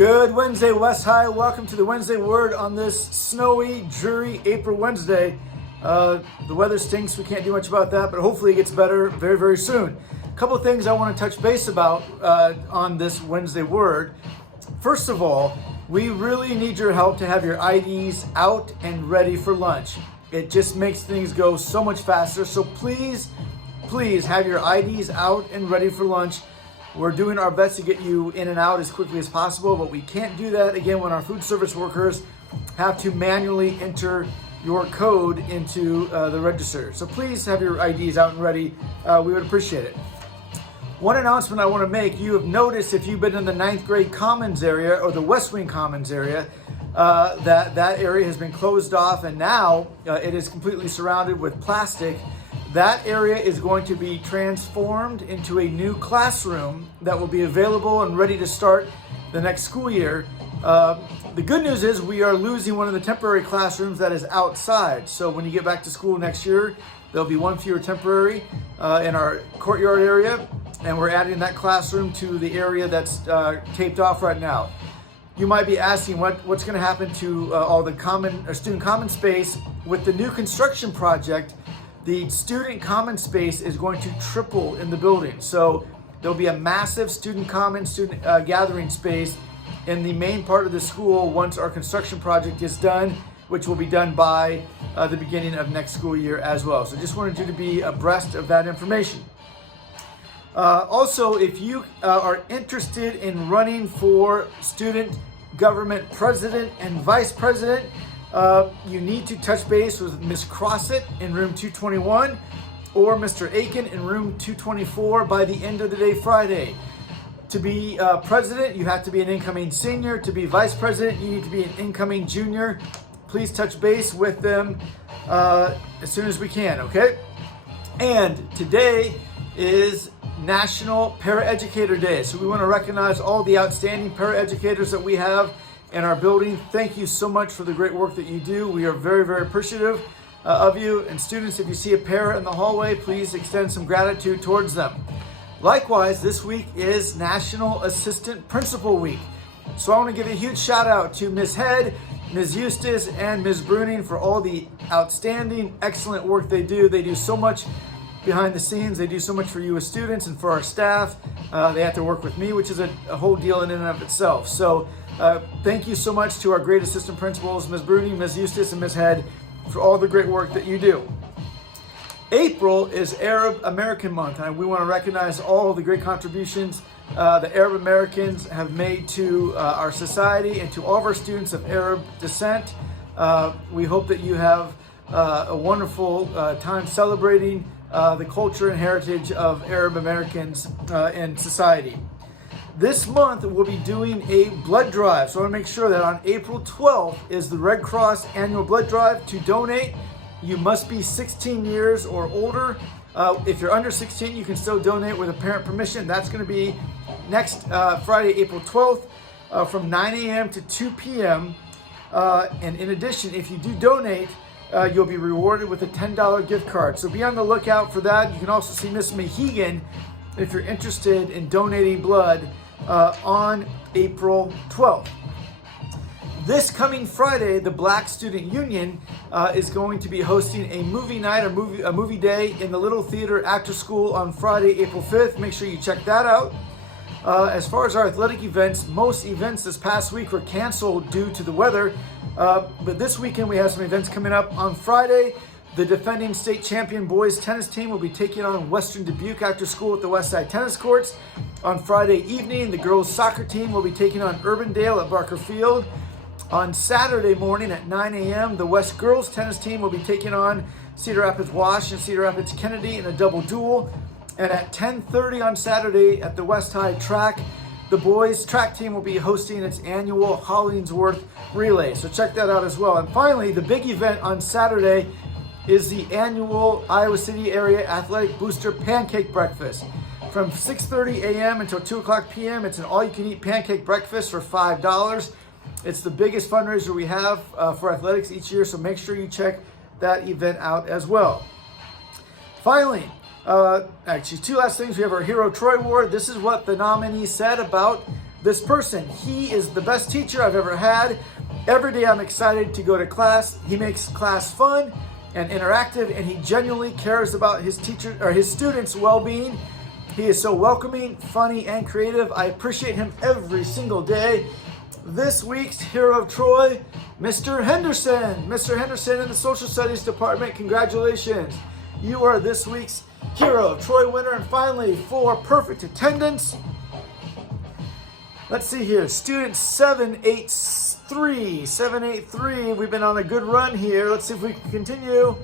Good Wednesday, West High. Welcome to the Wednesday Word on this snowy, dreary April Wednesday. The weather stinks. We can't do much about that, but hopefully it gets better very, very soon. A couple of things I want to touch base about on this Wednesday Word. First of all, we really need your help to have your IDs out and ready for lunch. It just makes things go so much faster. So please have your IDs out and ready for lunch. We're doing our best to get you in and out as quickly as possible, but we can't do that again when our food service workers have to manually enter your code into the register. So please have your IDs out and ready. We would appreciate it. One announcement I want to make: you have noticed, if you've been in the 9th grade Commons area or the West Wing Commons area, that area has been closed off, and now it is completely surrounded with plastic. That area is going to be transformed into a new classroom that will be available and ready to start the next school year. The good news is we are losing one of the temporary classrooms that is outside. So when you get back to school next year, there'll be one fewer temporary in our courtyard area, and we're adding that classroom to the area that's taped off right now. You might be asking what's going to happen to all the student common space with the new construction project. The student common space is going to triple in the building. So there'll be a massive student gathering space in the main part of the school once our construction project is done, which will be done by the beginning of next school year as well. So just wanted you to be abreast of that information. Also, if you are interested in running for student government president and vice president, you need to touch base with Ms. Crossett in room 221 or Mr. Aiken in room 224 by the end of the day Friday. To be president, you have to be an incoming senior. To be vice president, you need to be an incoming junior. Please touch base with them as soon as we can, okay? And today is National Paraeducator Day. So we want to recognize all the outstanding paraeducators that we have in our building. Thank you so much for the great work that you do. We are very, very appreciative of you. And students, if you see a para in the hallway, please extend some gratitude towards them. Likewise, this week is National Assistant Principal Week. So I want to give a huge shout out to Ms. Head, Ms. Eustace, and Ms. Bruning for all the outstanding, excellent work they do. They do so much behind the scenes. They do so much for you as students and for our staff. They have to work with me, which is a whole deal in and of itself. So thank you so much to our great assistant principals, Ms. Bruning, Ms. Eustace, and Ms. Head, for all the great work that you do. April is Arab American Month, and we want to recognize all the great contributions the Arab Americans have made to our society and to all of our students of Arab descent. We hope that you have a wonderful time celebrating the culture and heritage of Arab Americans in society. This month we'll be doing a blood drive. So I want to make sure that on April 12th is the Red Cross annual blood drive. To donate, you must be 16 years or older. If you're under 16, you can still donate with a parent permission. That's going to be next Friday, April 12th from 9 a.m. to 2 p.m. And in addition, if you do donate, you'll be rewarded with a $10 gift card. So be on the lookout for that. You can also see Miss Mahegan if you're interested in donating blood on April 12th. This coming Friday, the Black Student Union is going to be hosting a movie night, a movie day in the Little Theater Actor School on Friday, April 5th. Make sure you check that out. As far as our athletic events, most events this past week were canceled due to the weather. But this weekend we have some events coming up. On Friday, the defending state champion boys tennis team will be taking on Western Dubuque after school at the Westside Tennis Courts. On Friday evening, the girls soccer team will be taking on Urbandale at Barker Field. On Saturday morning at 9 a.m., the West girls tennis team will be taking on Cedar Rapids Wash and Cedar Rapids Kennedy in a double duel. And at 10:30 on Saturday at the West High track, the boys track team will be hosting its annual Hollingsworth Relay. So check that out as well. And finally, the big event on Saturday is the annual Iowa City Area Athletic Booster Pancake Breakfast. From 6:30 a.m. until 2 o'clock p.m., it's an all-you-can-eat pancake breakfast for $5. It's the biggest fundraiser we have for athletics each year, so make sure you check that event out as well. Finally, actually, two last things. We have our Hero Troy Award. This is what the nominee said about this person. He is the best teacher I've ever had. Every day I'm excited to go to class. He makes class fun and interactive, and he genuinely cares about his teacher or his students' well-being. He is so welcoming, funny, and creative. I appreciate him every single day. This week's Hero of Troy, Mr. Henderson. Mr. Henderson in the Social Studies Department, congratulations. You are this week's Hero of Troy winner. And finally, for perfect attendance, let's see here, student 783. 783, we've been on a good run here. Let's see if we can continue.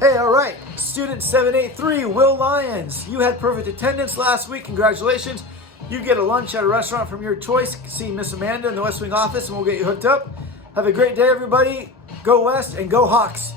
Hey, all right, student 783, Will Lyons. You had perfect attendance last week. Congratulations. You get a lunch at a restaurant from your choice. See Miss Amanda in the West Wing office, and we'll get you hooked up. Have a great day, everybody. Go West and go Hawks.